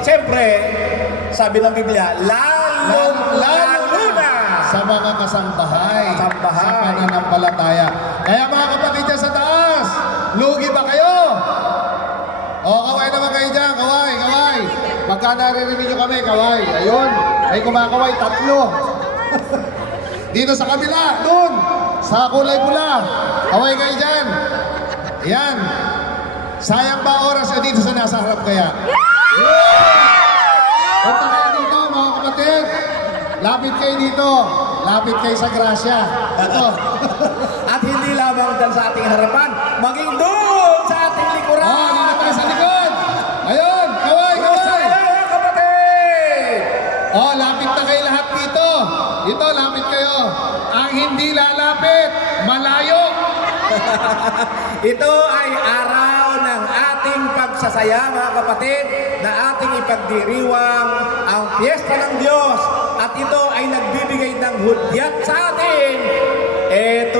Siyempre, sabi ng Biblia, lalo na sa mga kasambahay, Kasambahay. sa pananampalataya. Kaya mga kapatid dyan sa taas, lugi ba kayo? O, kaway naman kayo dyan, kaway, kaway. Pagka naririnig nyo kami, kaway. Ayun, may kumakaway, 3. Dito sa kabila, dun, sa kulay pula. Kaway kayo dyan. Yan. Sayang ba oras nyo dito sa nasa harap kaya? Punta kayo dito, mga kapatid. Lapit kayo dito. Lapit kayo sa grasya. Ito. At hindi lamang dyan sa ating harapan, maging doon sa ating likuran. Dito tayo sa likod. Ayun, kaway, kaway. Mga kapatid! Lapit na kayo lahat dito. Dito, lapit kayo. Ang hindi lalapit, malayo. Ito ay araw ng ating pagsasaya, mga kapatid, na ating ipagdiriwang ang piyesta ng Diyos. At ito ay nagbibigay ng hudyat sa atin. Ito